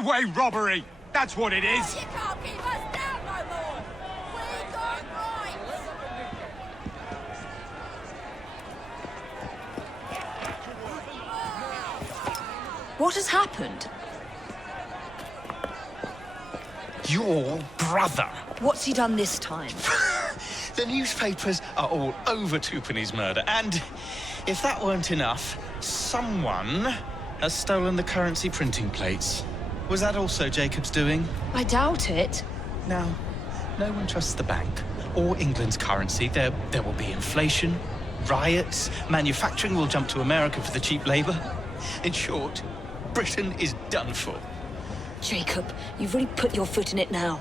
Highway robbery! That's what it is! You can't keep us down no more! We got rights! What has happened? Your brother. What's he done this time? The newspapers are all over Twopenny's murder, and if that weren't enough, someone has stolen the currency printing plates. Was that also Jacob's doing? I doubt it. Now, no one trusts the bank or England's currency. There will be inflation, riots, manufacturing will jump to America for the cheap labor. In short, Britain is done for. Jacob, you've really put your foot in it now.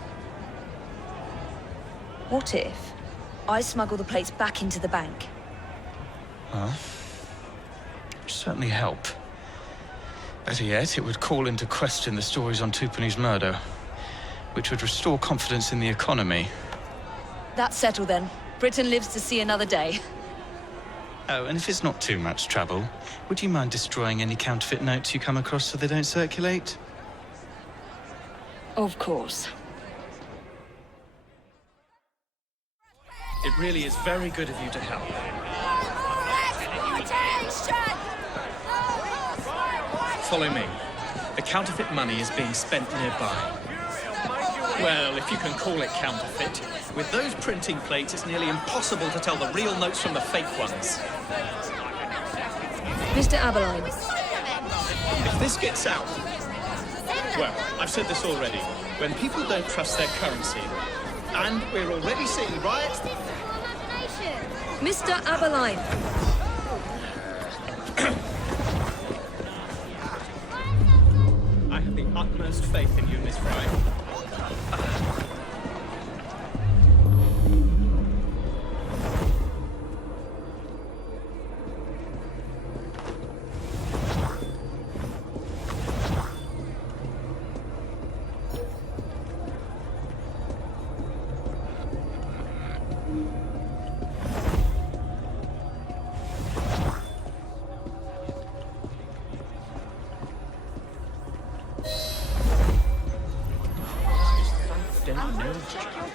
What if I smuggle the plates back into the bank? Well, certainly help. Better yet, it would call into question the stories on Twopenny's murder, which would restore confidence in the economy. That's settled then. Britain lives to see another day. Oh, and if it's not too much trouble, would you mind destroying any counterfeit notes you come across so they don't circulate? Of course. It really is very good of you to help. Follow me. The counterfeit money is being spent nearby. Well, if you can call it counterfeit. With those printing plates, it's nearly impossible to tell the real notes from the fake ones. Mr. Aberline. If this gets out... Well, I've said this already. When people don't trust their currency, and we're already seeing riots... Mr. Aberline. I have the utmost faith in you, Miss Fry.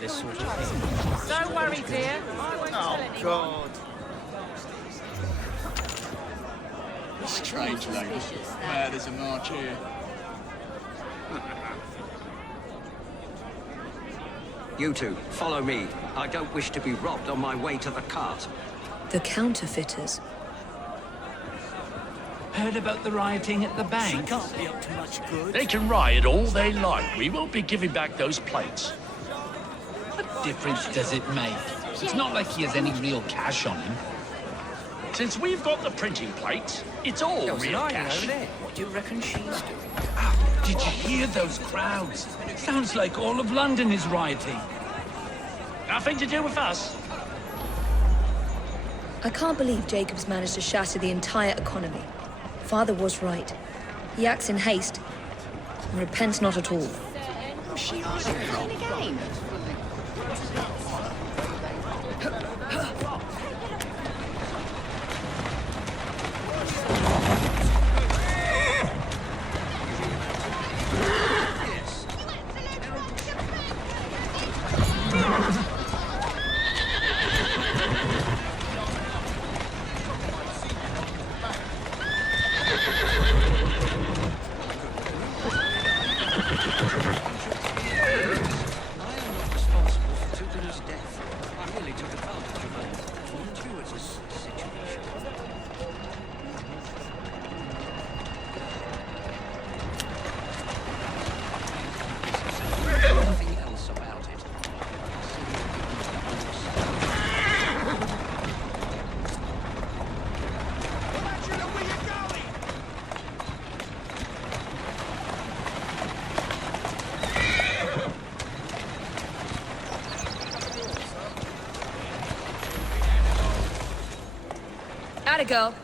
This sort of thing. Don't worry, dear. I won't tell anyone. God. Strange lady. Mad as a march here. You two, follow me. I don't wish to be robbed on my way to the cart. The counterfeiters. Heard about the rioting at the bank? Can't be up to much good. They can riot all they like. We won't be giving back those plates. What difference does it make? It's not like he has any real cash on him. Since we've got the printing plates, it's all real cash. What do you reckon she's doing? Did you hear those crowds? Sounds like all of London is rioting. Nothing to do with us. I can't believe Jacob's managed to shatter the entire economy. Father was right. He acts in haste and repents not at all. She was playing a game. Atta girl.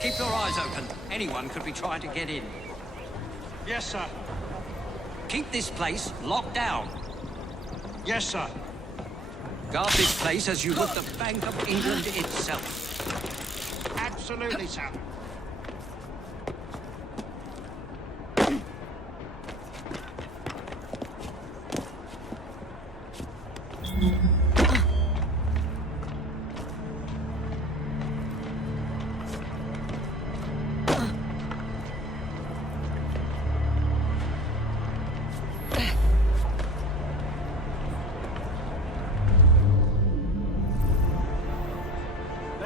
Keep your eyes open. Anyone could be trying to get in. Yes, sir. Keep this place locked down. Yes, sir. Guard this place as you would the Bank of England itself. Absolutely, sir.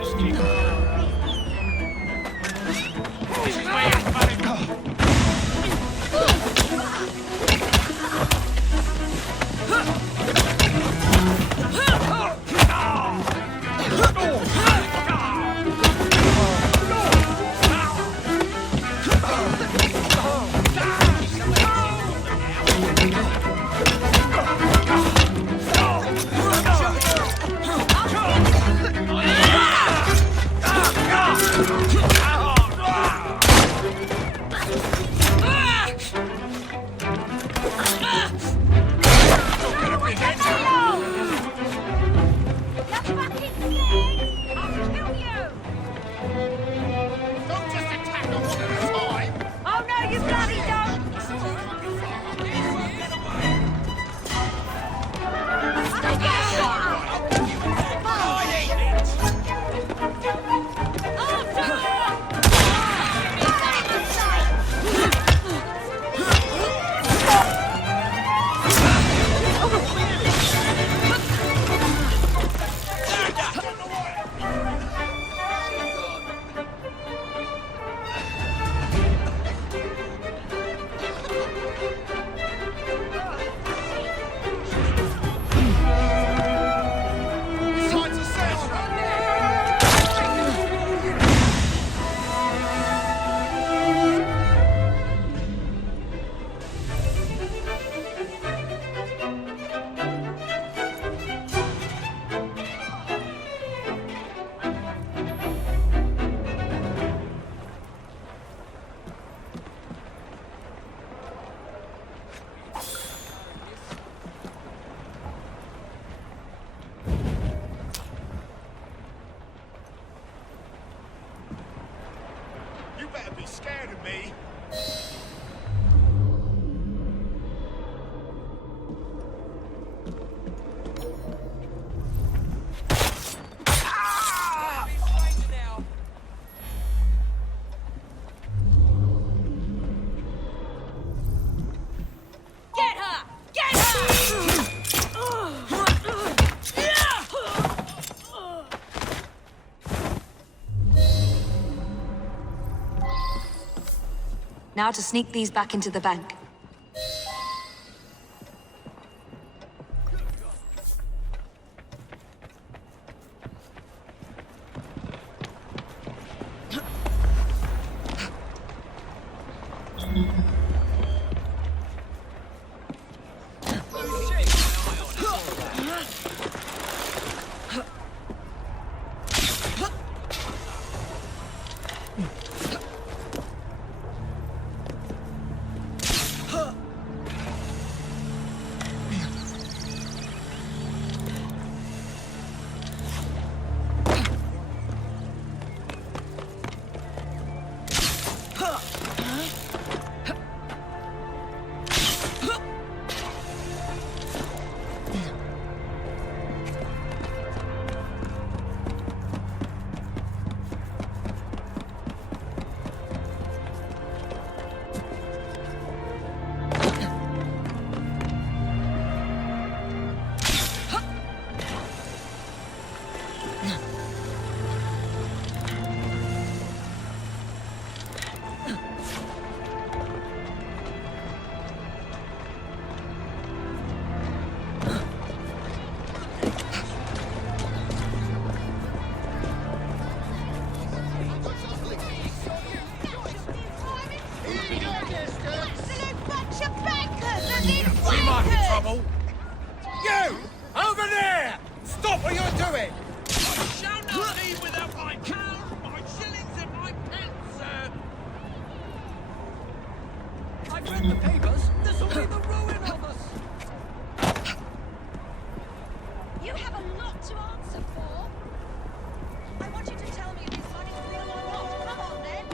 This is where you're funny. Oh no, you bloody don't! You better be scared of me. Get her! Get her! Now to sneak these back into the bank. You! Over there! Stop what you're doing! I shall not leave without my pounds, my shillings, and my pence, sir. I've read the papers. This will be the ruin of us. You have a lot to answer for. I want you to tell me if this money's real or not. Come on, then.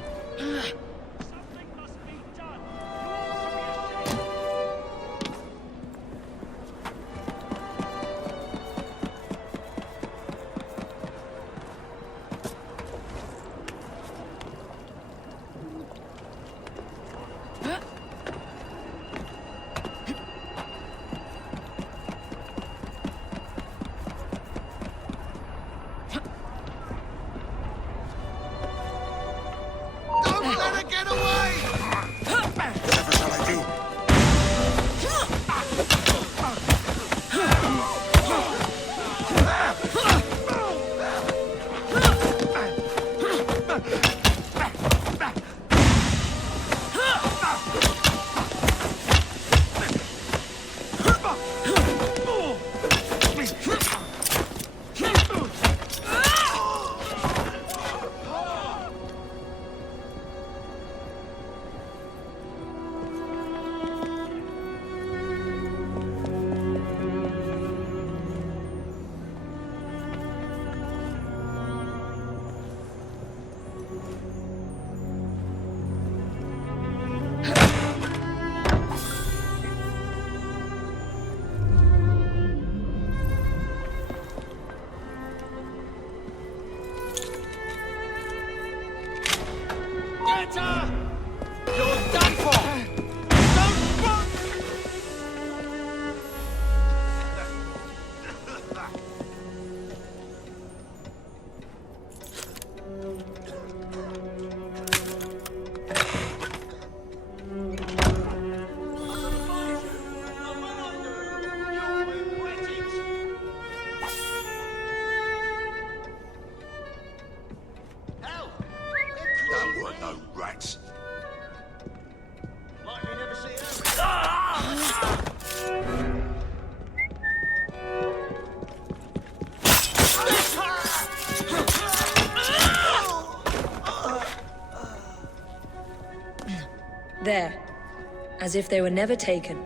Something must be done. Traitor! You're done for! Don't run! There were no rats. There. As if they were never taken.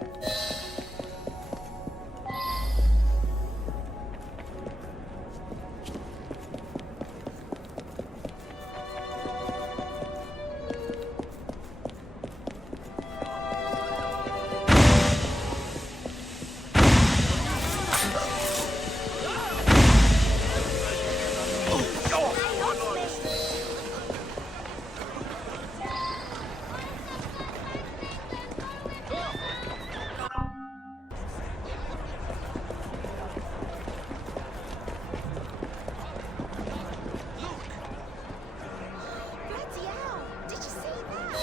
Bloody hell! Did you see that?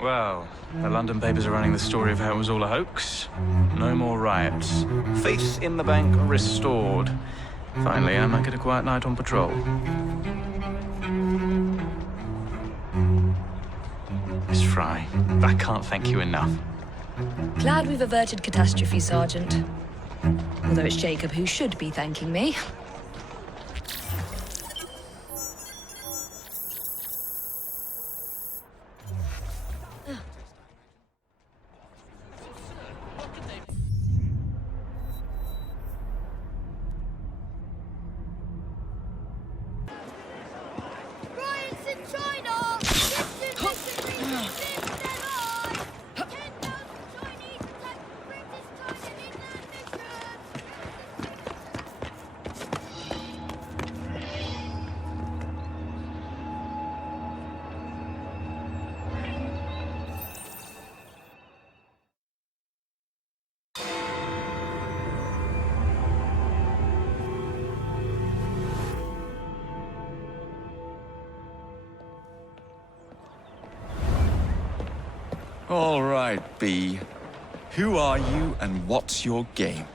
Well, the London papers are running the story of how it was all a hoax. No more riots. Faith in the bank restored. Finally, I might get a quiet night on patrol. Miss Fry, I can't thank you enough. Glad we've averted catastrophe, Sergeant. Although it's Jacob who should be thanking me. Riots in China! Listen, listen, listen, they're live! 10,000 Chinese attack British China inland mission! All right, B. Who are you and what's your game?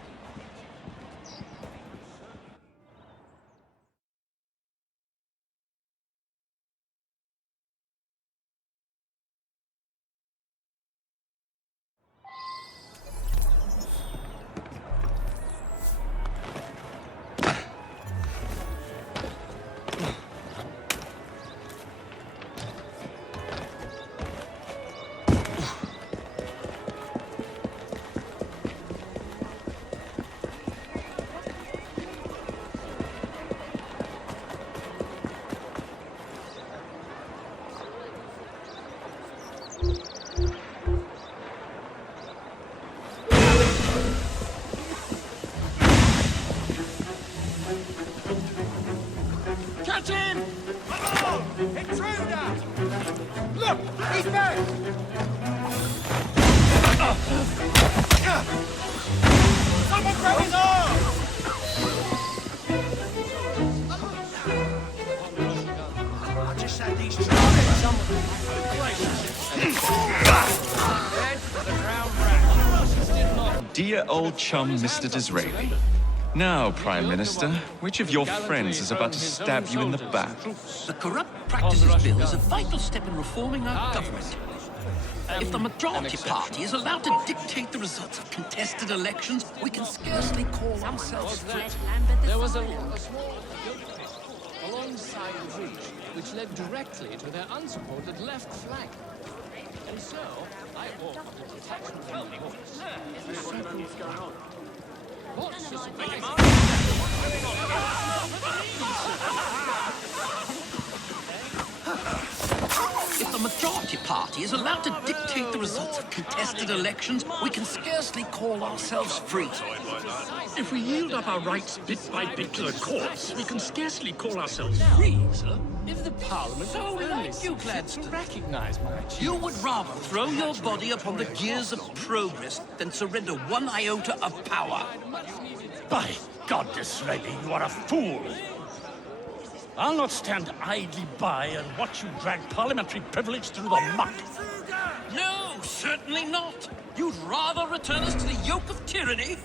Catch him! Intruder! Look! He's back! Someone grab his arm! I just had these Dear old chum, Mr. Disraeli. Now, Prime Minister, which of your friends is about to stab you in the back? The Corrupt Practices Bill is a vital step in reforming our government. If the majority party is allowed to dictate the results of contested elections, we can scarcely call ourselves free. There was a small pit alongside the bridge, which led directly to their unsupported left flank. And so, I ordered a detachment from the force. What's the surprise? If the majority party is allowed to dictate the results of contested elections, we can scarcely call ourselves free. If we yield up our rights bit by bit to the courts, we can scarcely call ourselves free, sir. If the Parliament So would only like you, cease to Gladstone. recognize my achievements. You would rather throw your body upon the gears of progress than surrender one iota of power. By God, Disraeli, you are a fool. I'll not stand idly by and watch you drag parliamentary privilege through the muck. No, certainly not. You'd rather return us to the yoke of tyranny?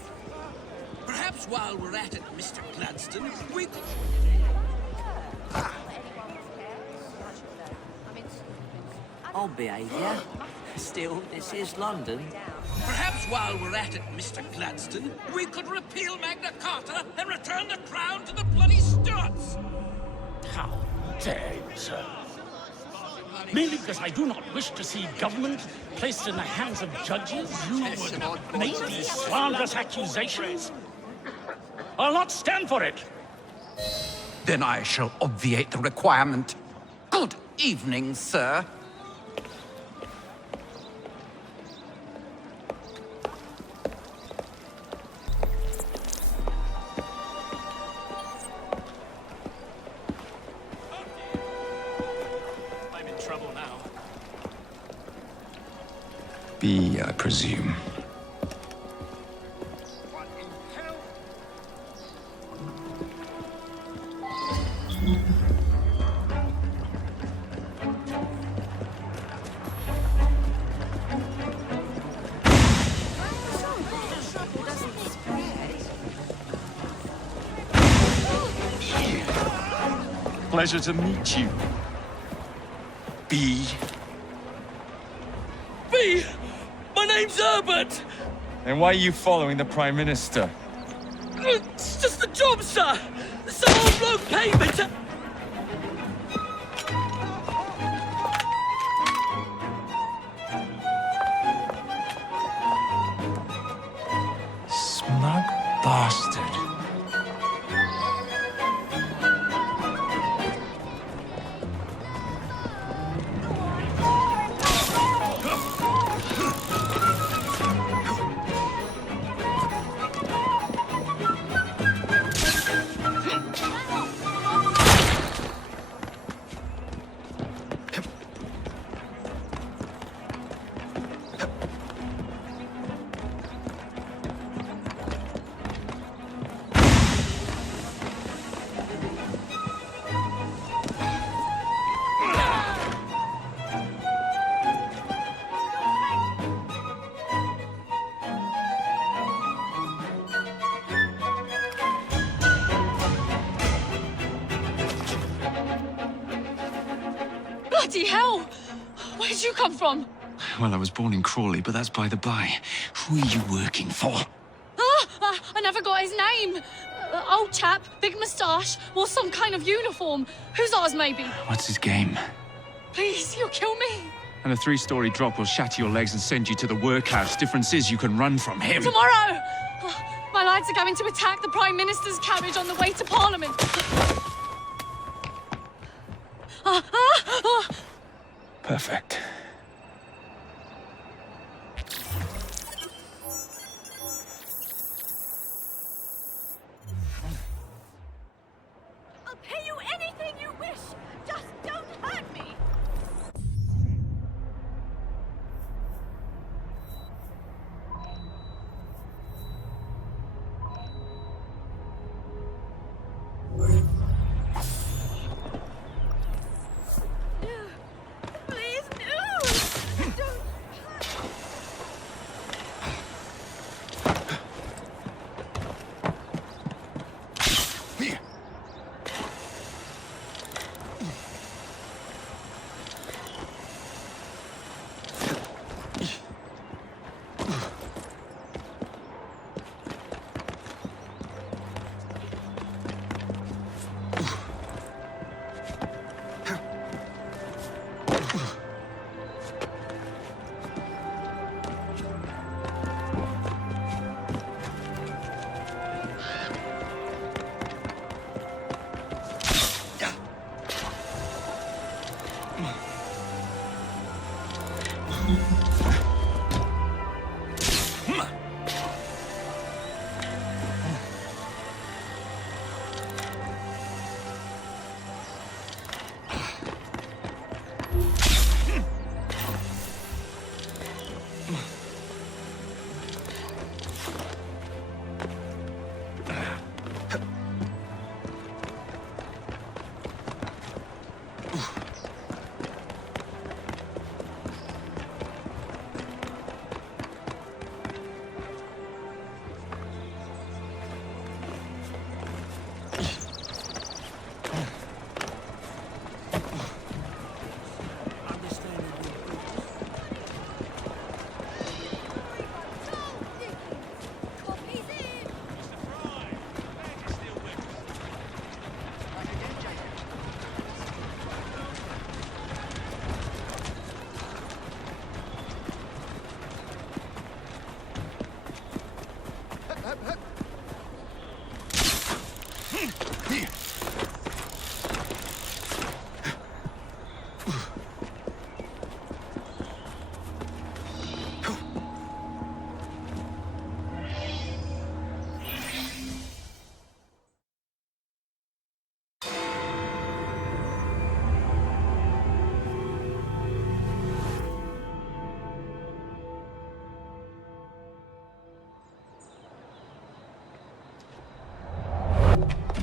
Perhaps while we're at it, Mr. Gladstone, we could... Odd behaviour. Still, this is London. Perhaps while we're at it, Mr. Gladstone, we could repeal Magna Carta and return the crown to the bloody Stuarts! How dare you, sir? Merely because I do not wish to see government placed in the hands of judges, you would make these slanderous accusations? I'll not stand for it. Then I shall obviate the requirement. Good evening, sir. I'm in trouble now. B, I presume. Pleasure to meet you. B. B! My name's Herbert! And why are you following the Prime Minister? It's just the job, sir! Some old bloke paid me to... Smug bastard. Bloody hell! Where'd you come from? Well, I was born in Crawley, but that's by the by. Who are you working for? I never got his name. Old chap, big moustache, wore some kind of uniform. Who's ours, maybe? What's his game? Please, you'll kill me. And a 3-story drop will shatter your legs and send you to the workhouse. Difference is you can run from him. Tomorrow! My lads are going to attack the Prime Minister's carriage on the way to Parliament. Perfect. I'll pay you anything you wish. Just don't hurt me. Please, no! Don't.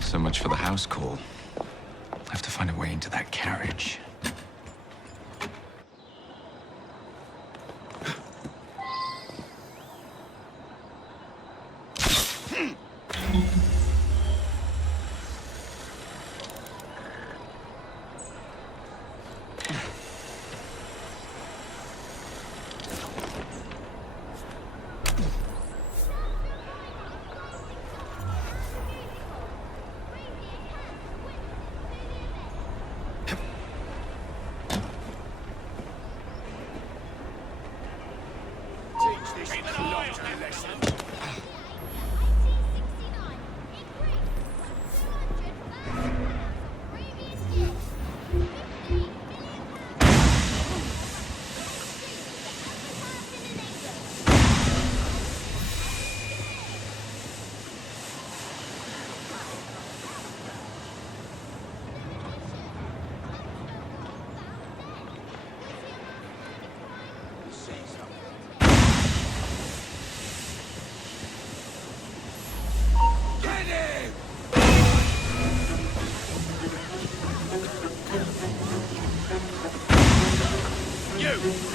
So much for the house call. I have to find a way into that carriage.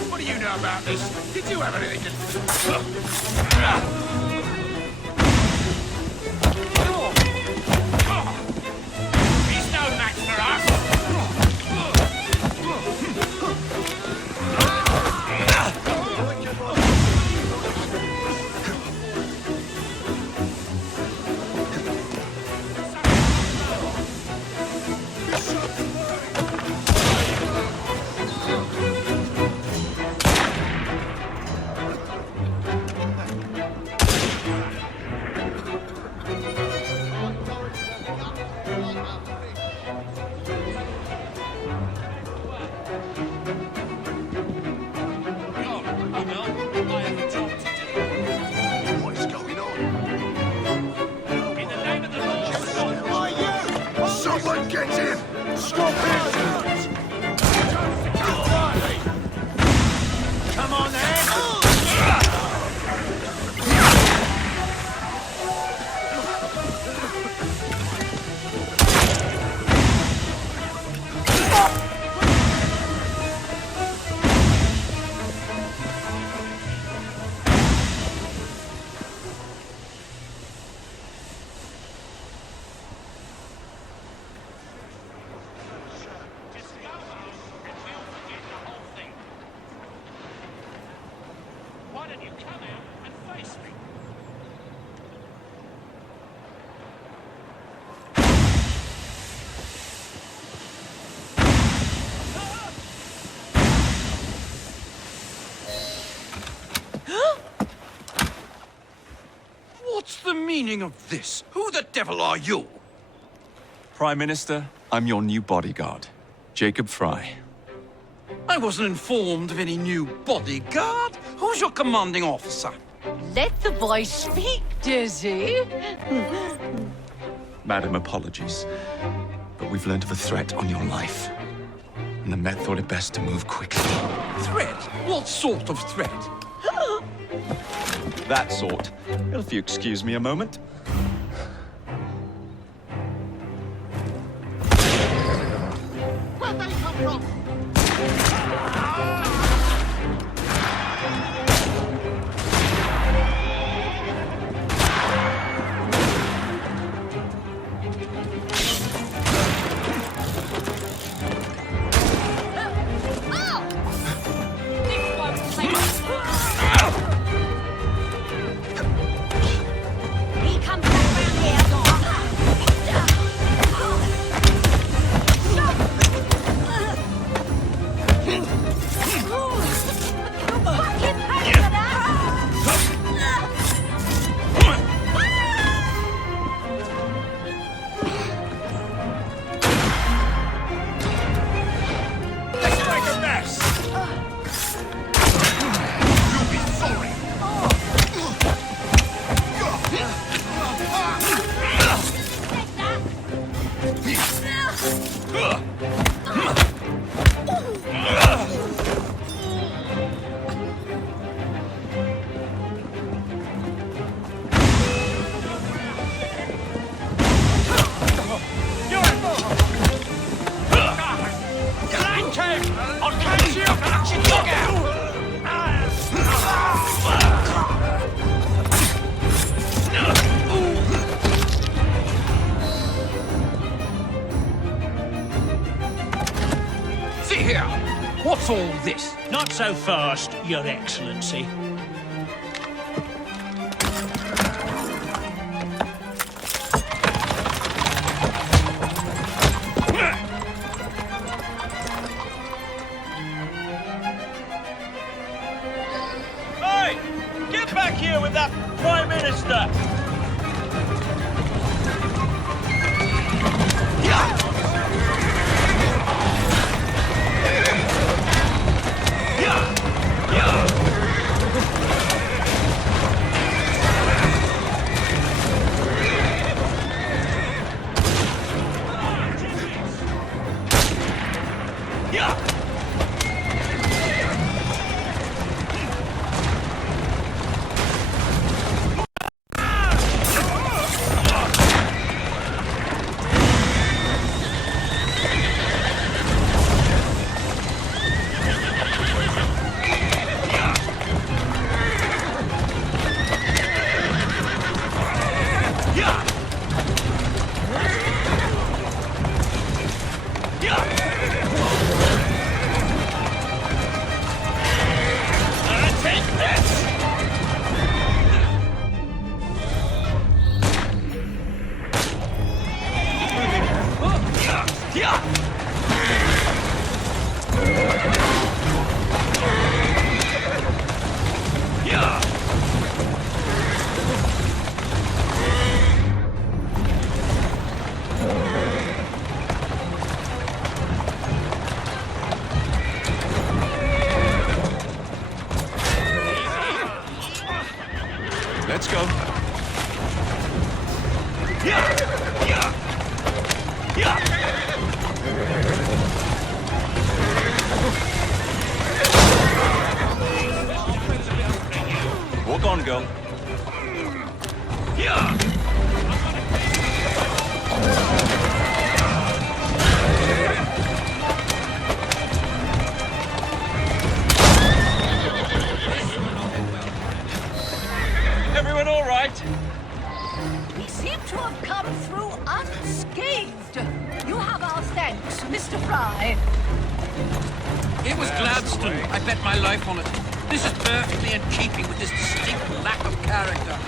What do you know about this? Did you have anything to... He's no match for us! Someone get him! Stop him! Come on then! Why don't you come out and face me? What's the meaning of this? Who the devil are you? Prime Minister, I'm your new bodyguard, Jacob Fry. I wasn't informed of any new bodyguard. Who's your commanding officer? Let the boy speak, Dizzy. Madam, apologies, but we've learned of a threat on your life. And the Met thought it best to move quickly. Threat? What sort of threat? That sort. If you excuse me a moment. Where'd they come from? He comes back round here. See here! What's all this? Not so fast, Your Excellency. Hey! Get back here with that Prime Minister! Let's go. Walk on, girl. Everyone all right? We seem to have come through unscathed. You have our thanks, Mr. Fry. It was Gladstone. I bet my life on it. This is perfectly in keeping with his distinct lack of character.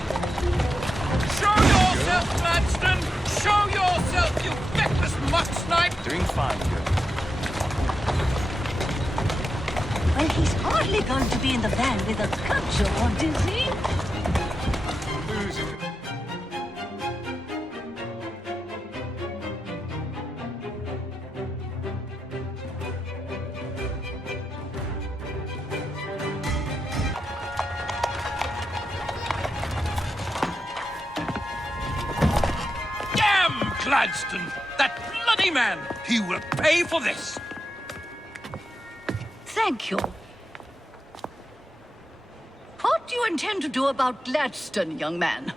Show yourself, Gladstone! Show yourself, you feckless muck snipe! Doing fine, girl. Well, he's hardly going to be in the van with a cudgel, is he? Damn Gladstone! That bloody man! He will pay for this! Thank you. What do you intend to do about Gladstone, young man?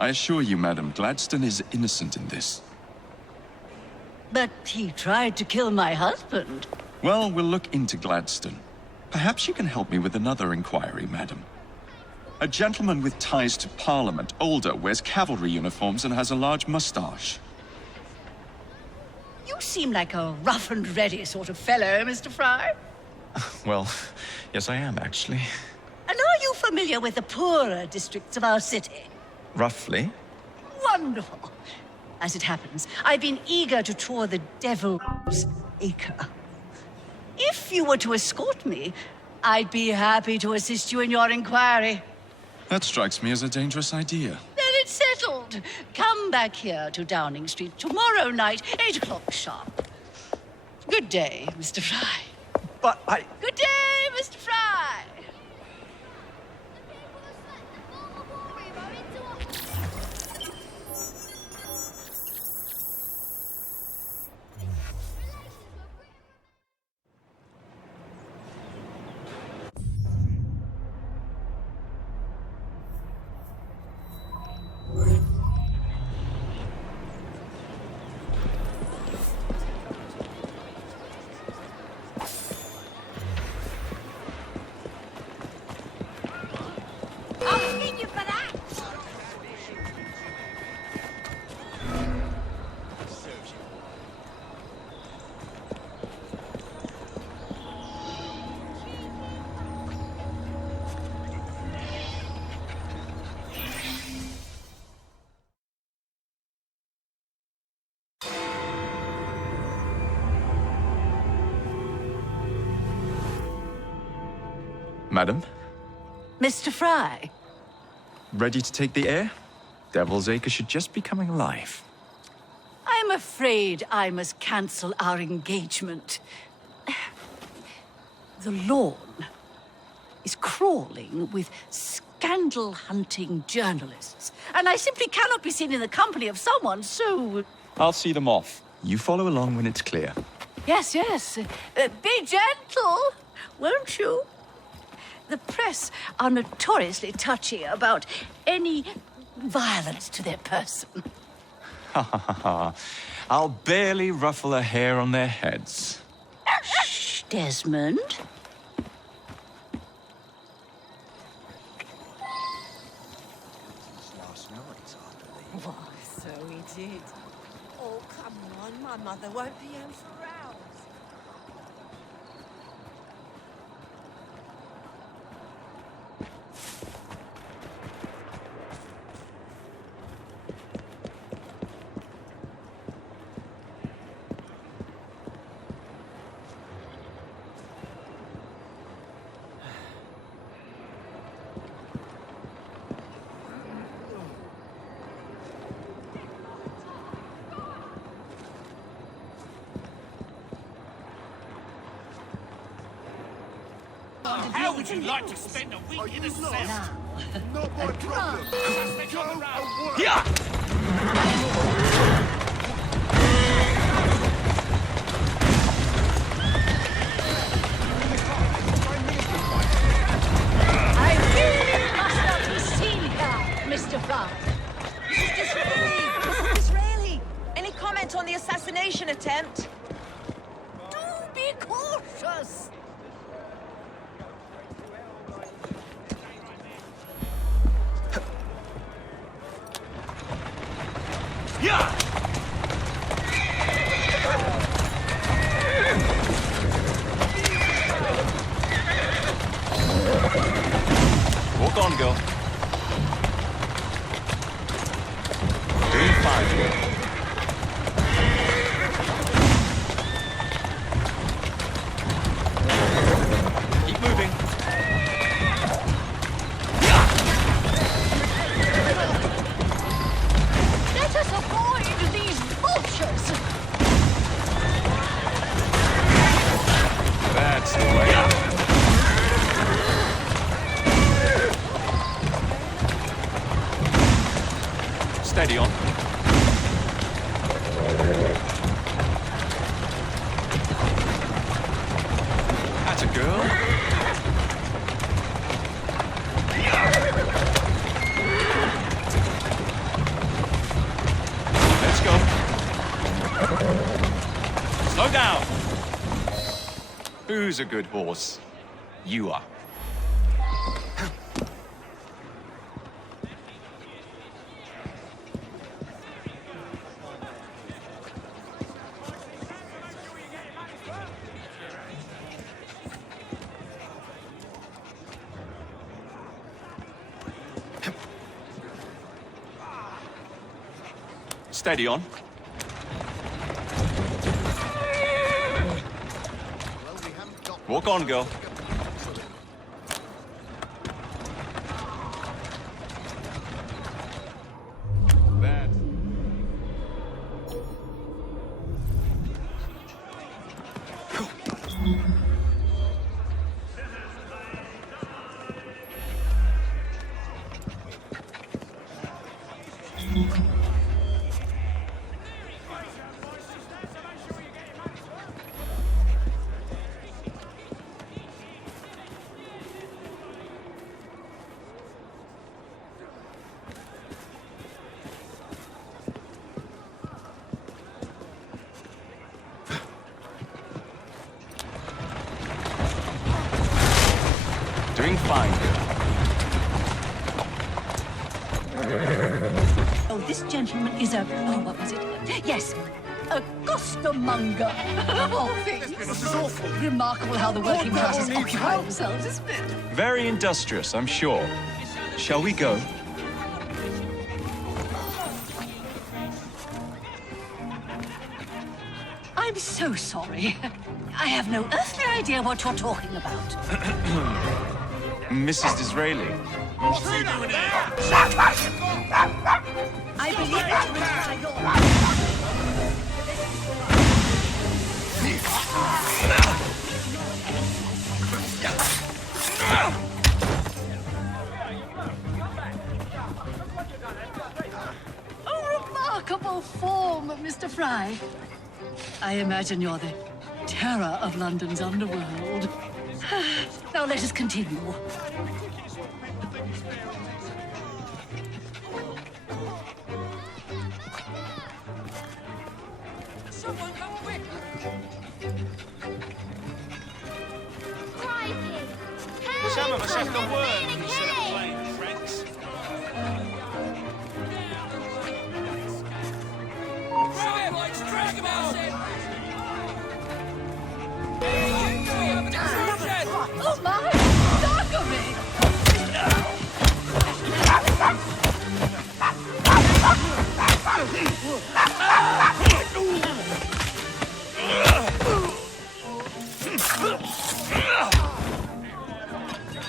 I assure you, madam, Gladstone is innocent in this. But he tried to kill my husband. Well, we'll look into Gladstone. Perhaps you can help me with another inquiry, madam. A gentleman with ties to Parliament, older, wears cavalry uniforms and has a large mustache. You seem like a rough and ready sort of fellow, Mr. Fry. Well, yes I am, actually. And are you familiar with the poorer districts of our city? Roughly. Wonderful. As it happens, I've been eager to tour the Devil's Acre. If you were to escort me, I'd be happy to assist you in your inquiry. That strikes me as a dangerous idea. Then it's settled. Come back here to Downing Street tomorrow night, 8 o'clock sharp. Good day, Mr. Fry. But I... Good day, Mr. Fry. Madam, Mr. Fry. ready to take the air? Devil's Acre should just be coming alive. I'm afraid I must cancel our engagement. The lawn is crawling with scandal-hunting journalists, and I simply cannot be seen in the company of someone so... I'll see them off. You follow along when it's clear. Yes, yes. Be gentle, won't you? The press are notoriously touchy about any violence to their person. Ha ha ha ha. I'll barely ruffle a hair on their heads. Shh, Desmond. Why, so he did. Oh, come on, my mother won't be home for hours. How would you like to spend a week in a cell? Not my problem. Go away. Yeah! I really must not be seen here, Mr. Fry. This is Disraeli. Any comment on the assassination attempt? Do be cautious. Yeah! Walk on, girl. Doing fine, girl. Keep moving. Let us avoid these vultures. That's the way. Steady on. That's a girl. Let's go. Slow down. Who's a good horse? You are. Steady on. Walk on, girl. Bad. Doing fine, girl. Oh, this gentleman is a... Oh, what was it? Yes, a costermonger. Of all things. This is awful. Remarkable how the working classes occupy themselves, isn't it? Very industrious, I'm sure. Shall we go? I'm so sorry. I have no earthly idea what you're talking about. Mrs. Disraeli. What's he doing here? I believe it's my lord. Oh, remarkable form, Mr. Fry. I imagine you're the terror of London's underworld. Now let us continue. Someone come quick! Some of us have to work instead of playing tricks. Let's drag him out! Oh my! Dark of me!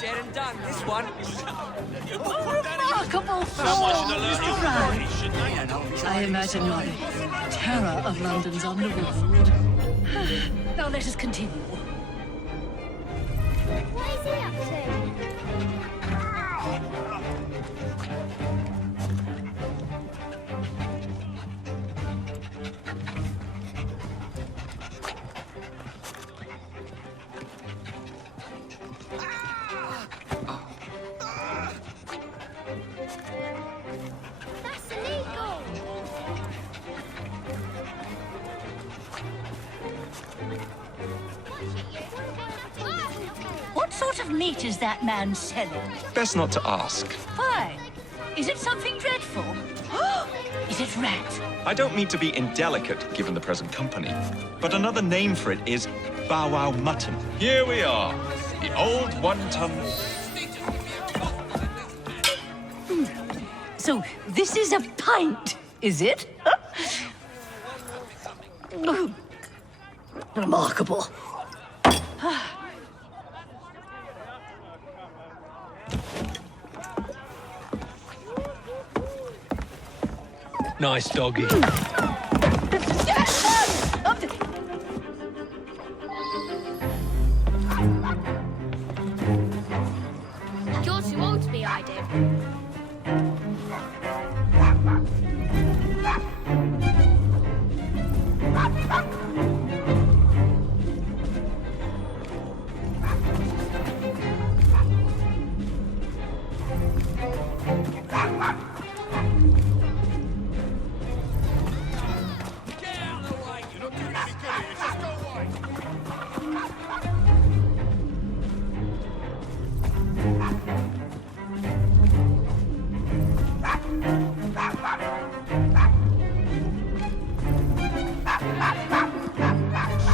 Dead and done, this one. Remarkable form, Mr. Fry. I imagine you're the terror of London's underworld. Now let us continue. What is he up to? That's illegal! What sort of meat is that man selling? Best not to ask. Why? Is it something dreadful? Is it rat? I don't mean to be indelicate, given the present company, but another name for it is bow wow mutton. Here we are, the old one-ton. So this is a pint, is it? Remarkable. Nice doggy. You're too old to be ID.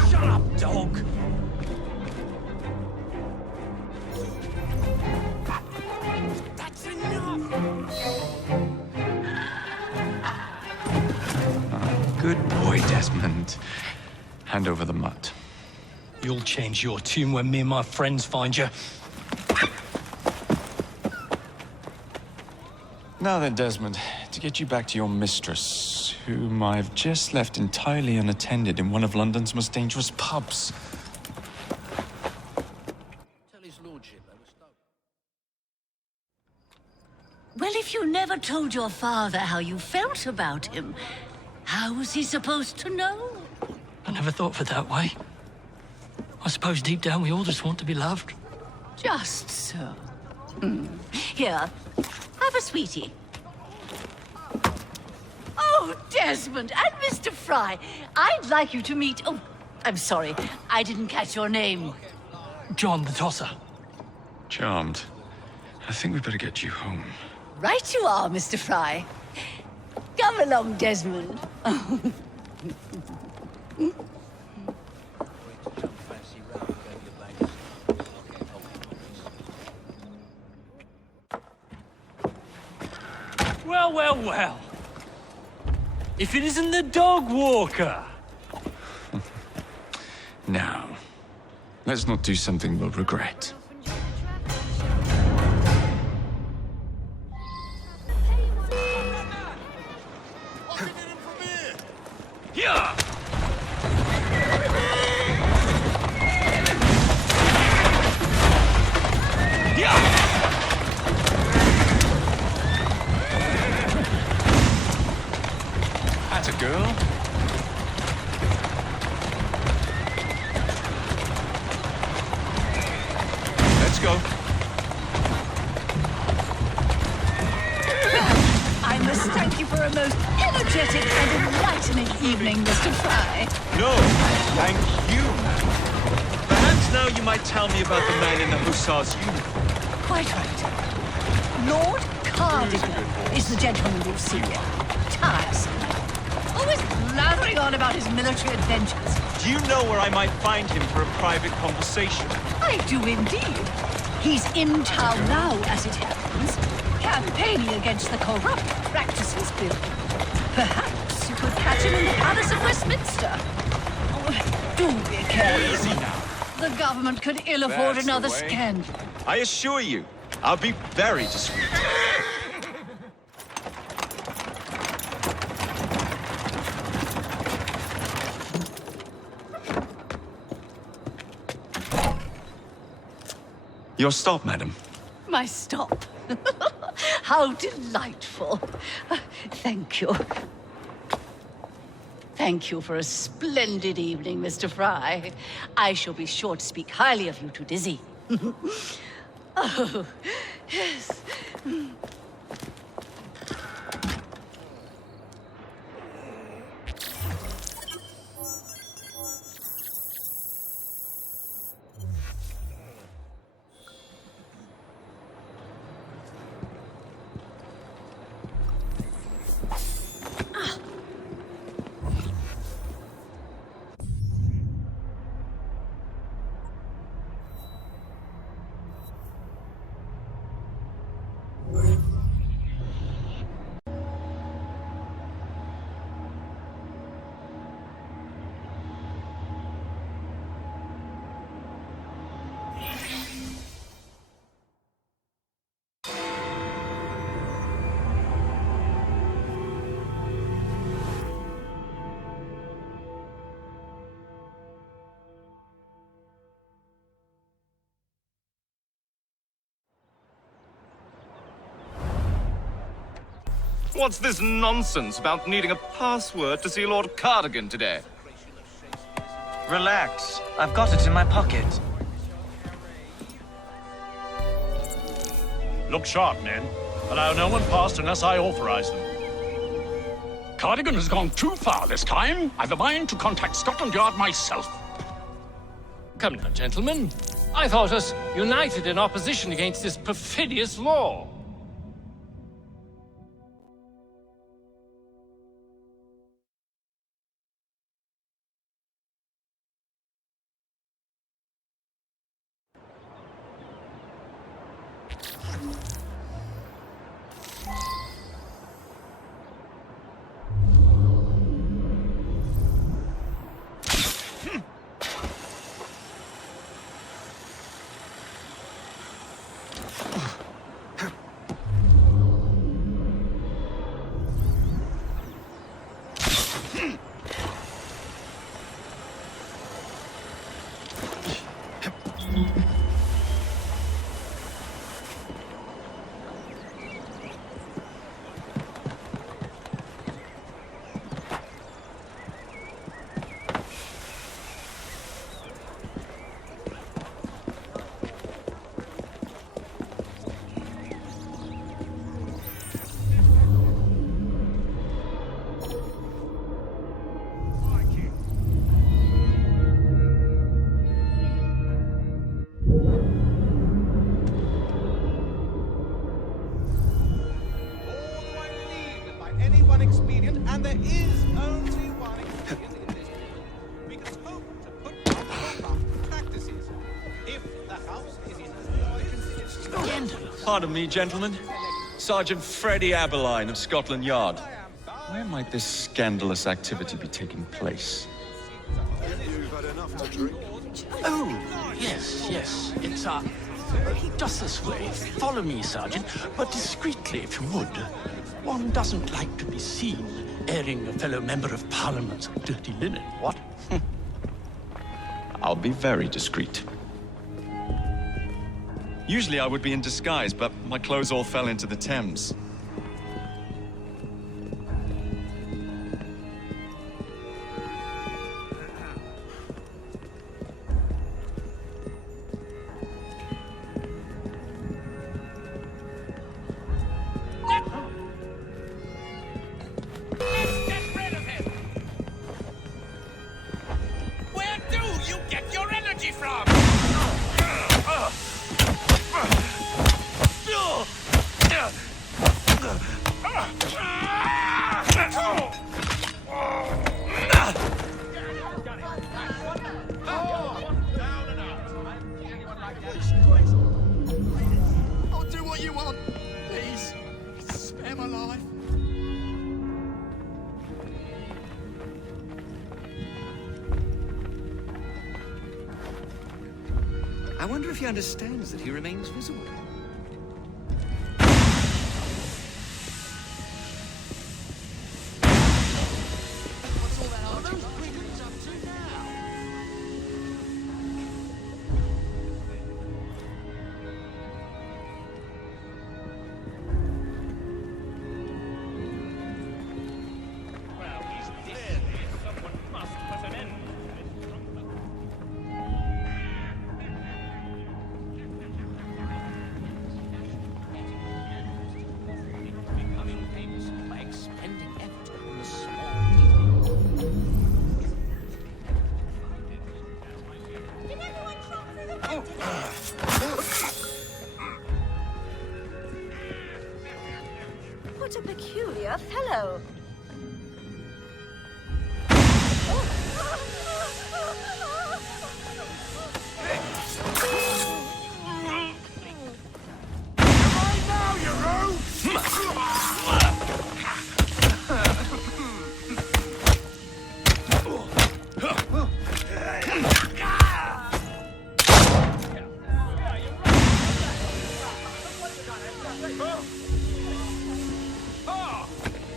Shut up, dog. That's enough! Good boy, Desmond. Hand over the mutt. You'll change your tune when me and my friends find you. Now then, Desmond, to get you back to your mistress, whom I've just left entirely unattended in one of London's most dangerous pubs. Tell his lordship I was stopped. Well, if you never told your father how you felt about him, how was he supposed to know? I never thought of it that way. I suppose deep down we all just want to be loved. Just so. Here, have a sweetie. Oh, Desmond and Mr. Fry, I'd like you to meet... Oh, I'm sorry, I didn't catch your name. John the Tosser. Charmed. I think we better get you home. Right you are, Mr. Fry. Come along, Desmond. Well, well, well. If it isn't the dog walker. Now, let's not do something we'll regret. Opened you in the trap. Yeah! That's a girl. Let's go. I must thank you for a most energetic and enlightening evening, Mr. Fry. No, thank you. Perhaps now you might tell me about the man in the hussar's uniform. Quite right. Lord Cardigan is the gentleman you see here. Tiresome. Always blathering on about his military adventures. Do you know where I might find him for a private conversation? I do indeed. He's in town now, as it happens, campaigning against the Corrupt Practices Bill. Perhaps you could catch him in the Palace of Westminster. Oh, do be careful. Easy now. The government could ill afford That's the another way. scandal. I assure you, I'll be very discreet. Your stop, madam. My stop. How delightful. Thank you. Thank you for a splendid evening, Mr. Fry. I shall be sure to speak highly of you to Dizzy. Oh, yes. What's this nonsense about needing a password to see Lord Cardigan today? Relax. I've got it in my pocket. Look sharp, men. Allow no one past unless I authorize them. Cardigan has gone too far this time. I've a mind to contact Scotland Yard myself. Come now, gentlemen. I thought us united in opposition against this perfidious law. And there is only one ingredient in this bill. We can hope to put down corrupt practices. If the house is in the Pardon me, gentlemen. Sergeant Freddie Aberline of Scotland Yard. Where might this scandalous activity be taking place? Oh, yes. It's, Just this way. Follow me, Sergeant, but discreetly, if you would. One doesn't like to be seen airing a fellow member of Parliament's dirty linen, what? I'll be very discreet. Usually I would be in disguise, but my clothes all fell into the Thames. I'll do what you want. Please, spare my life. I wonder if he understands that he remains visible. What a peculiar fellow.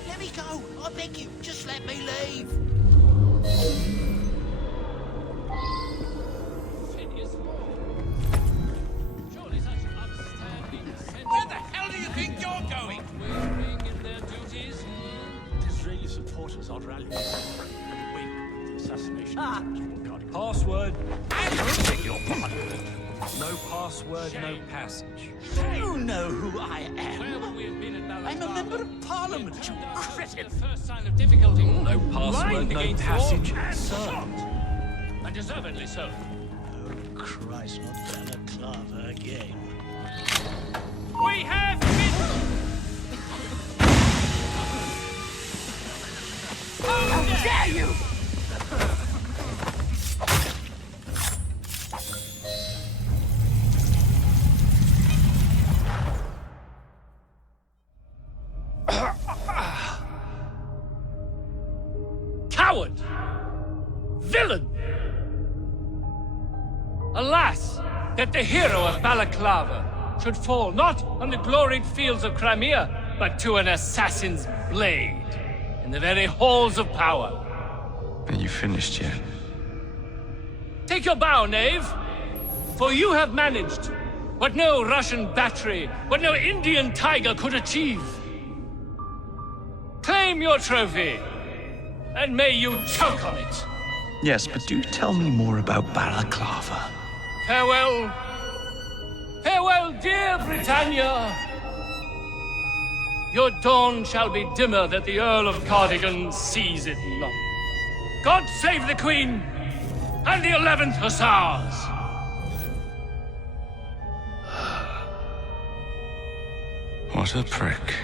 Let me go. I beg you. Just let me leave. Where the hell do you think you're going? In their duties. Israeli supporters are rallying. Wait, the assassination attempt will Password. I beg your pardon. No password, no passage. You know who I am. Where would we have been at I'm a member of Parliament, you critic. The first sign of difficulty. No password, Lying no against passage. law and Sir. shot. And deservedly so. Christ, not balaclava again. We have been... How dare you! Coward! Villain! Alas, that the hero of Balaclava should fall not on the gloried fields of Crimea, but to an assassin's blade in the very halls of power. Are you finished yet? Take your bow, knave, for you have managed what no Russian battery, what no Indian tiger could achieve. Claim your trophy, and may you choke on it. Yes, but do tell me more about Balaclava. Farewell. Farewell, dear Britannia. Your dawn shall be dimmer that the Earl of Cardigan sees it not. God save the Queen and the 11th Hussars. What a prick.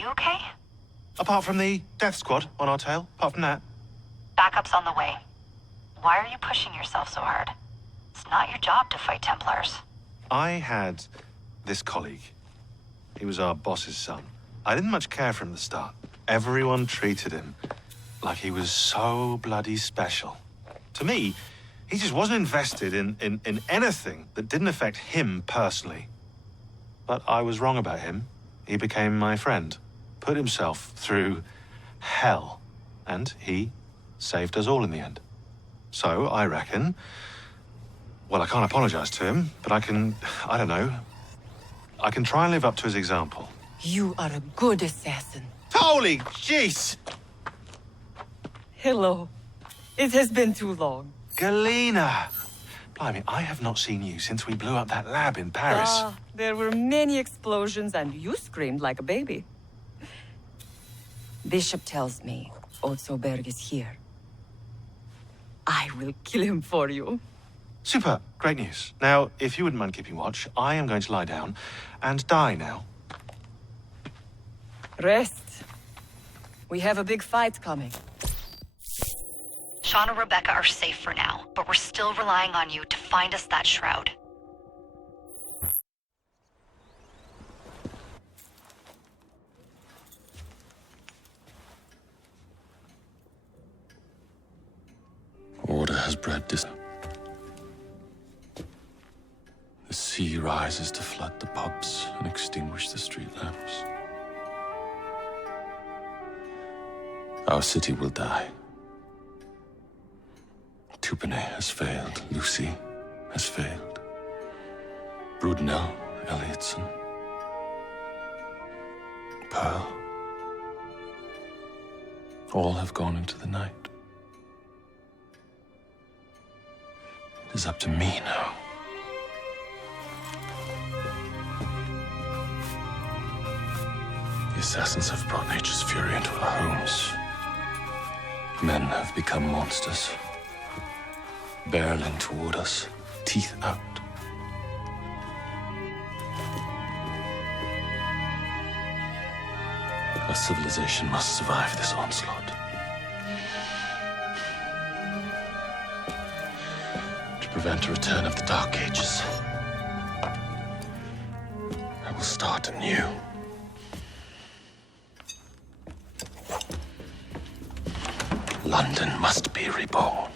You okay? Apart from the death squad on our tail, apart from that. Backup's on the way. Why are you pushing yourself so hard? It's not your job to fight Templars. I had this colleague. He was our boss's son. I didn't much care for him at the start. Everyone treated him like he was so bloody special. To me, he just wasn't invested in anything that didn't affect him personally. But I was wrong about him. He became my friend, put himself through hell, and he saved us all in the end. So I reckon, well, I can't apologize to him, but I can try and live up to his example. You are a good assassin. Holy jeez! Hello. It has been too long. Galena! Blimey, I have not seen you since we blew up that lab in Paris. There were many explosions and you screamed like a baby. Bishop tells me Otsoberg is here. I will kill him for you. Super, great news. Now, if you wouldn't mind keeping watch, I am going to lie down and die now. Rest. We have a big fight coming. Sean and Rebecca are safe for now, but we're still relying on you to find us that shroud. Order has bred dis. The sea rises to flood the pubs and extinguish the street lamps. Our city will die. Tupene has failed. Lucy has failed. Brudenell, Elliotson, Pearl. All have gone into the night. It is up to me now. The assassins have brought nature's fury into our homes. Men have become monsters, barreling toward us, teeth out. Our civilization must survive this onslaught. To prevent a return of the Dark Ages, I will start anew. London must be reborn.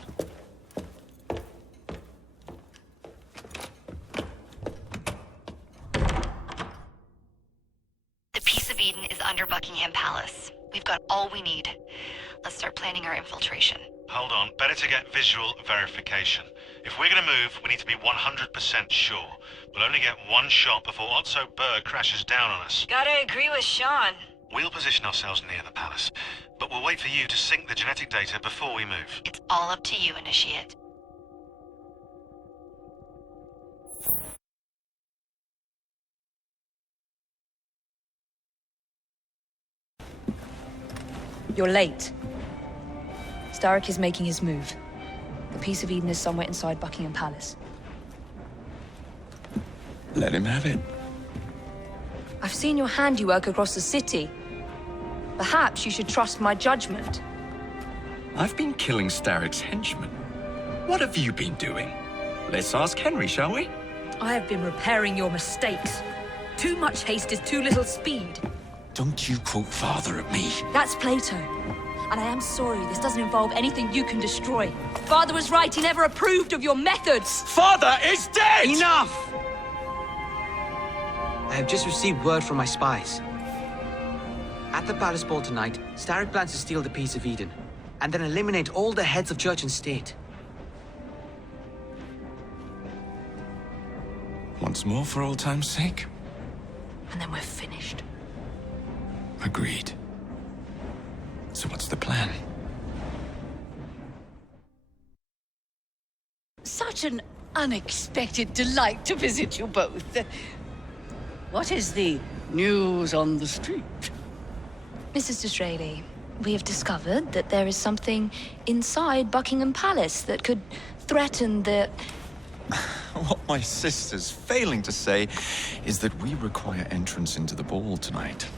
The Peace of Eden is under Buckingham Palace. We've got all we need. Let's start planning our infiltration. Hold on, better to get visual verification. If we're gonna move, we need to be 100% sure. We'll only get one shot before Otso Berg crashes down on us. Gotta agree with Sean. We'll position ourselves near the palace, but we'll wait for you to sync the genetic data before we move. It's all up to you, Initiate. You're late. Starrick is making his move. The Peace of Eden is somewhere inside Buckingham Palace. Let him have it. I've seen your handiwork across the city. Perhaps you should trust my judgment. I've been killing Starrick's henchmen. What have you been doing? Let's ask Henry, shall we? I have been repairing your mistakes. Too much haste is too little speed. Don't you quote father at me. That's Plato. And I am sorry this doesn't involve anything you can destroy. Father was right, he never approved of your methods. Father is dead! Enough! I have just received word from my spies. At the Palace Ball tonight, Starrick plans to steal the Peace of Eden, and then eliminate all the heads of church and state. Once more for old time's sake. And then we're finished. Agreed. So what's the plan? Such an unexpected delight to visit you both. What is the news on the street? Mrs. Disraeli, we have discovered that there is something inside Buckingham Palace that could threaten the... What my sister's failing to say is that we require entrance into the ball tonight.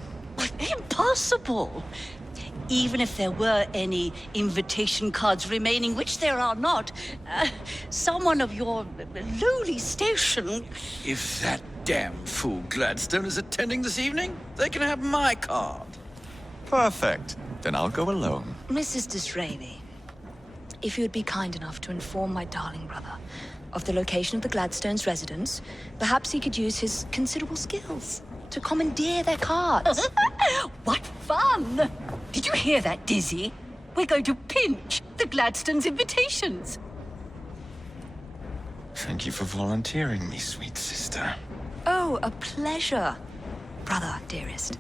Impossible! impossible. Even if there were any invitation cards remaining, which there are not, someone of your lowly station... If that damn fool Gladstone is attending this evening, they can have my card. Perfect. Then I'll go alone. Mrs. Disraeli, if you would be kind enough to inform my darling brother of the location of the Gladstones' residence, perhaps he could use his considerable skills to commandeer their cards. What fun! Did you hear that, Dizzy? We're going to pinch the Gladstones' invitations. Thank you for volunteering me, sweet sister. Oh, a pleasure, brother, dearest.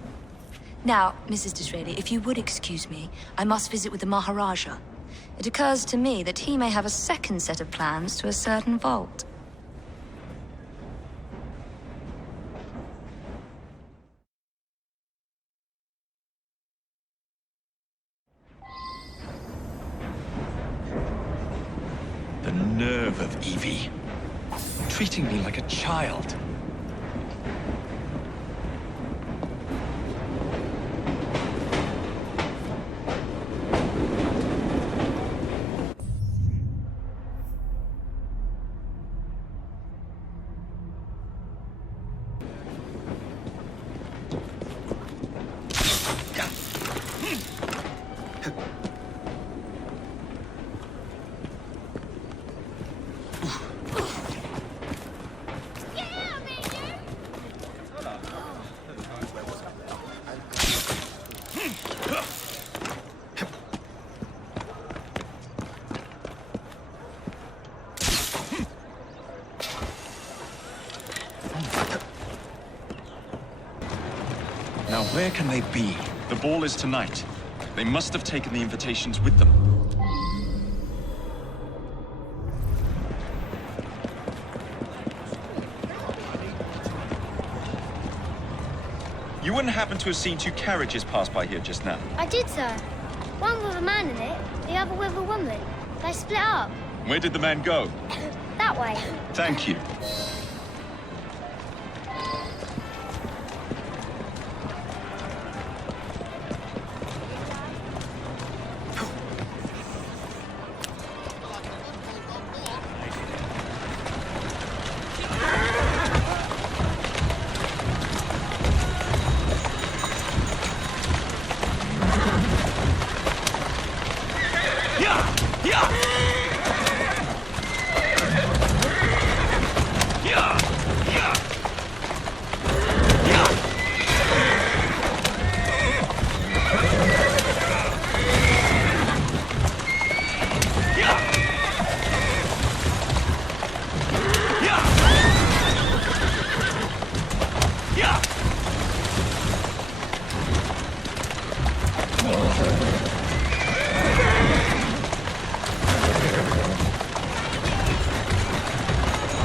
Now, Mrs. Disraeli, if you would excuse me, I must visit with the Maharaja. It occurs to me that he may have a second set of plans to a certain vault. The nerve of Evie. Treating me like a child. Now, where can they be? The ball is tonight. They must have taken the invitations with them. You wouldn't happen to have seen two carriages pass by here just now? I did, sir. One with a man in it, the other with a woman. They split up. Where did the man go? That way. Thank you.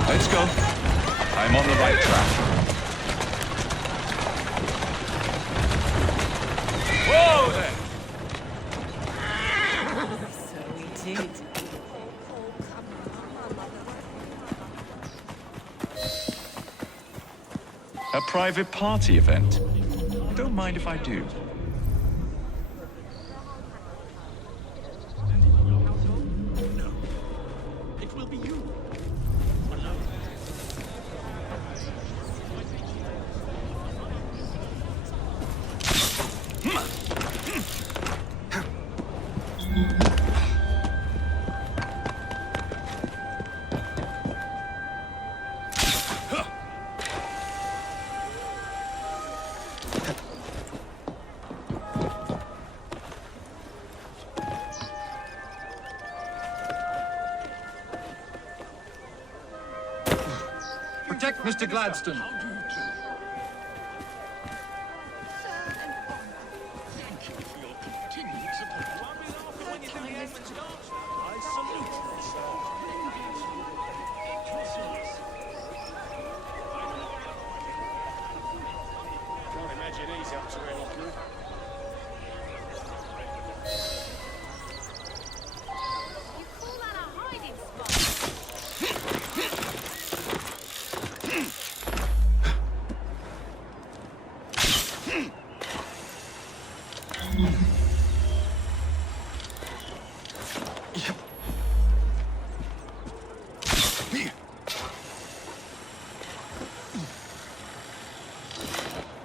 Let's go. I'm on the right track. Whoa there! So we did. A private party event. Don't mind if I do. It will be you. Protect Mr. Gladstone. Thank you for your continued support. I salute you, sir. Can't imagine he's up to any good.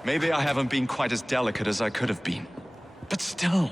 Maybe I haven't been quite as delicate as I could have been. But still.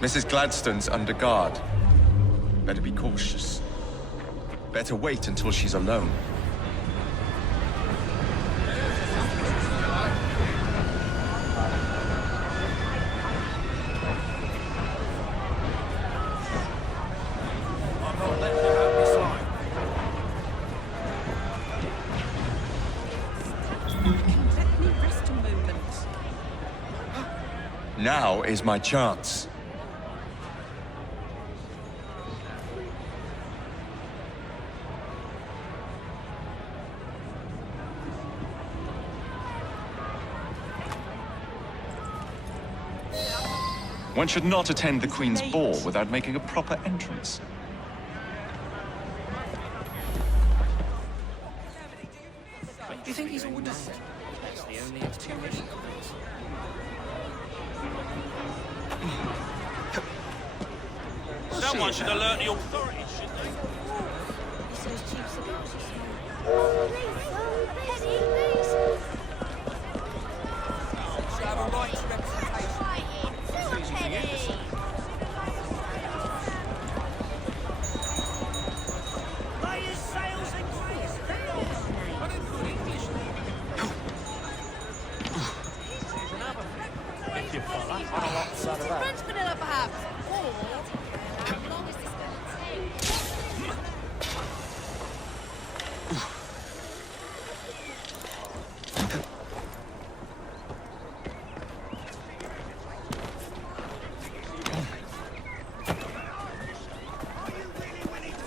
Mrs. Gladstone's under guard. Better be cautious. Better wait until she's alone. Now is my chance. One should not attend the Queen's ball without making a proper entrance. Do you think he's all done? That's the only explanation. Someone should alert the authorities, shouldn't they? It's those cheap cigars you smoke. Should have a right to representation. Layers, sails, and grace. I don't good English. If you follow, I'm a lot sad of that. French vanilla, perhaps? Or how long is this going to take?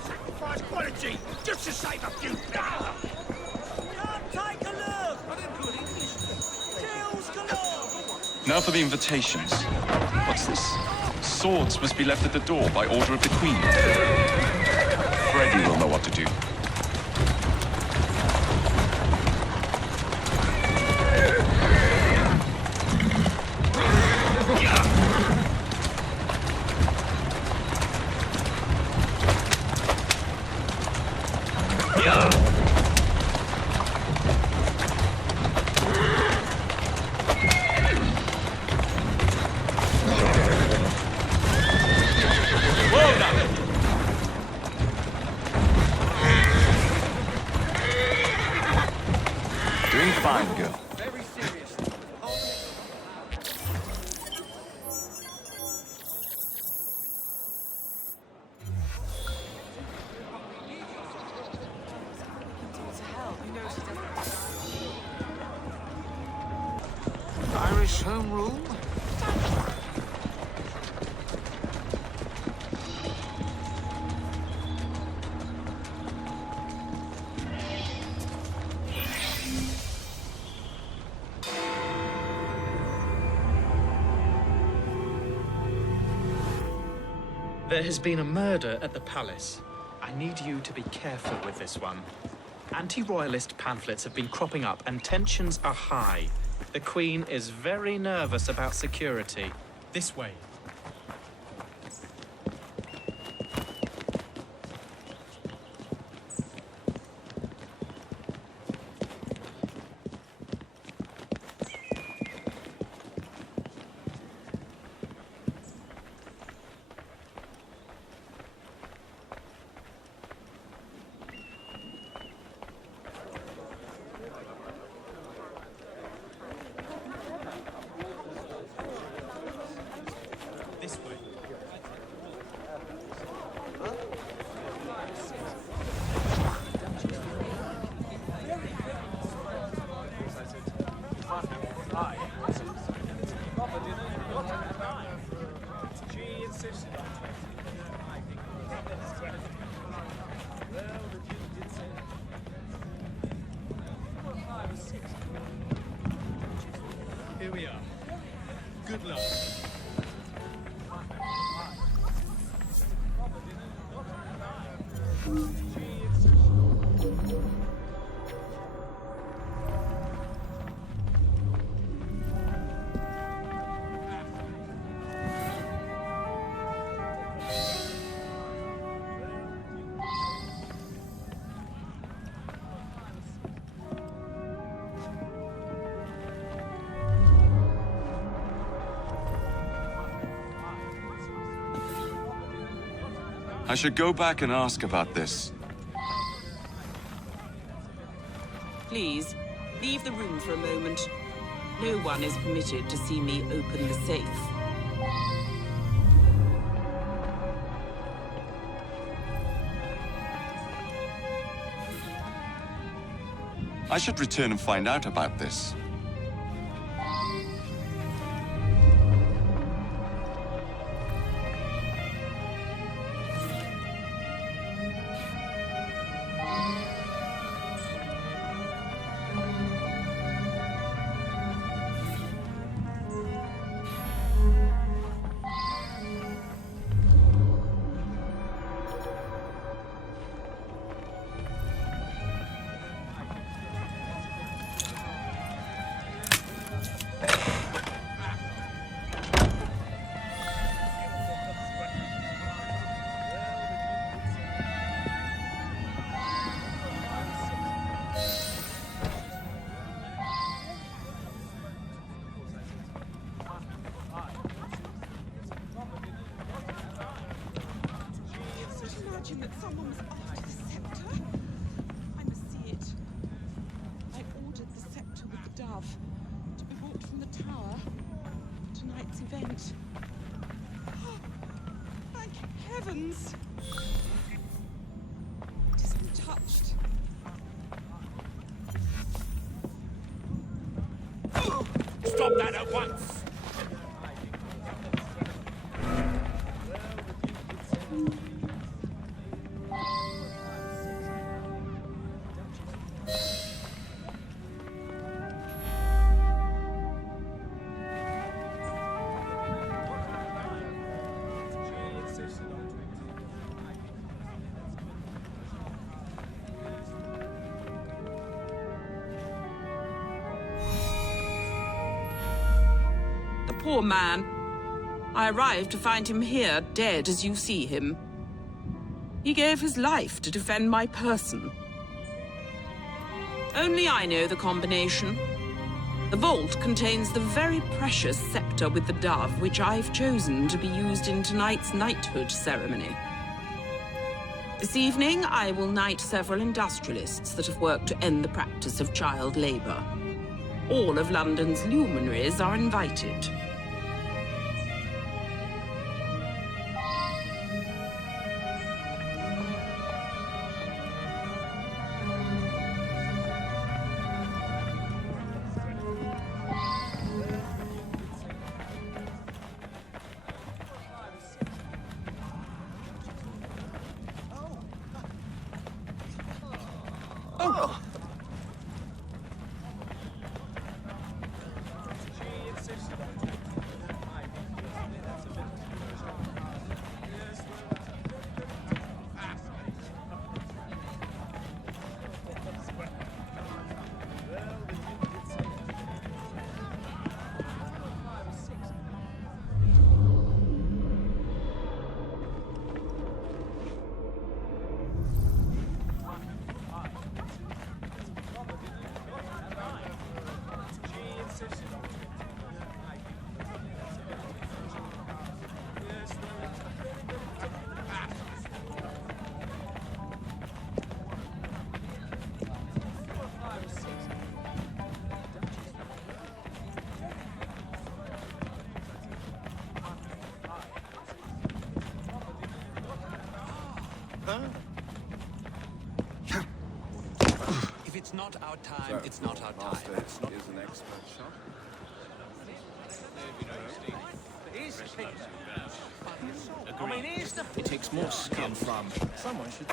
Sacrifice quality just to save a few pounds. Come take a look. I don't good English. Deals galore. Now for the invitations. What's this? Swords must be left at the door by order of the Queen. Freddy will know what to do. Doing fine, girl. Very serious. Irish home rule? There has been a murder at the palace. I need you to be careful with this one. Anti-royalist pamphlets have been cropping up and tensions are high. The Queen is very nervous about security. This way. I should go back and ask about this. Please, leave the room for a moment. No one is permitted to see me open the safe. I should return and find out about this. Imagine that someone was after the scepter. I must see it. I ordered the scepter with the dove to be brought from the tower for tonight's event. Thank heavens! It is untouched. Stop that at once! Poor man. I arrived to find him here, dead as you see him. He gave his life to defend my person. Only I know the combination. The vault contains the very precious scepter with the dove, which I've chosen to be used in tonight's knighthood ceremony. This evening, I will knight several industrialists that have worked to end the practice of child labor. All of London's luminaries are invited. Oh! If it's not our time, it's not our time. It's not an expert shot. I mean, here's the... It takes more skill from... Someone should...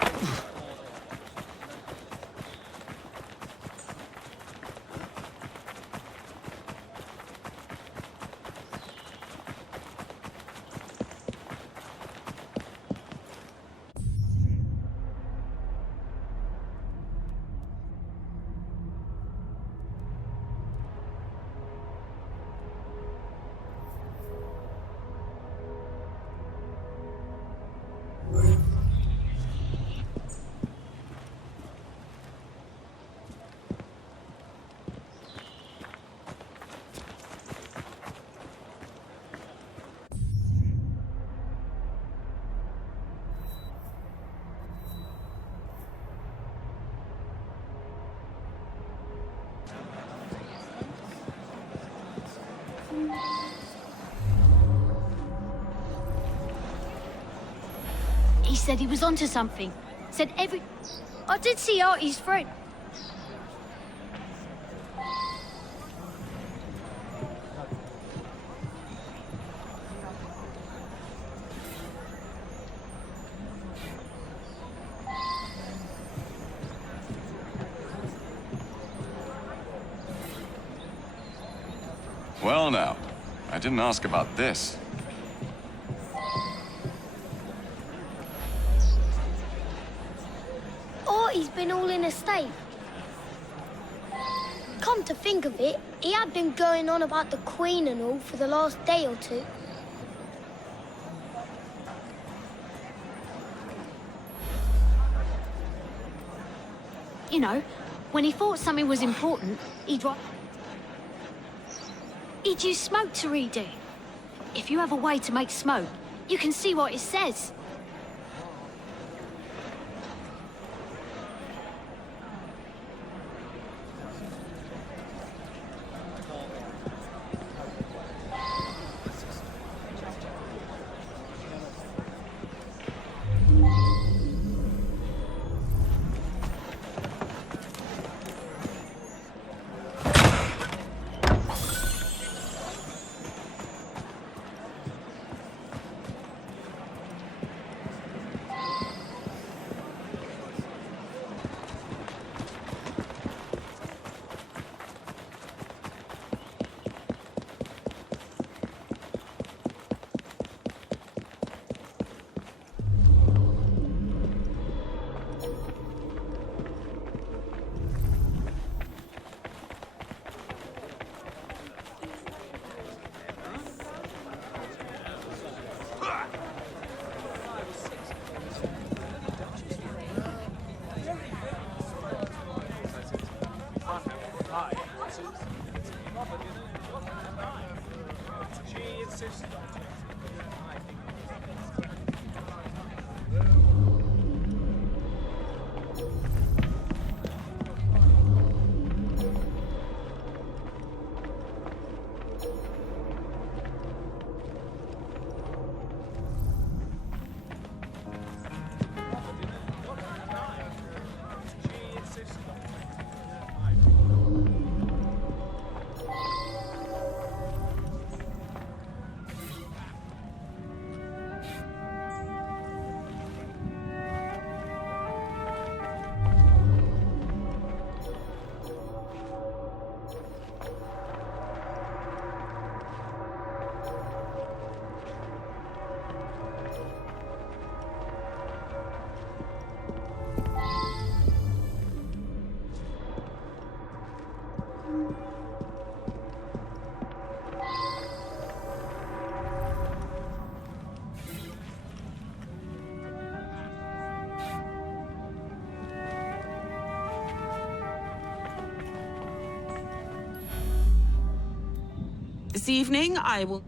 He said he was onto something. Said every... I did see Artie's friend. Well now, I didn't ask about this. Artie's been all in a state. Come to think of it, he had been going on about the Queen and all for the last day or two. You know, when he thought something was important, he'd use smoke to read it. If you have a way to make smoke, you can see what it says. This evening, I will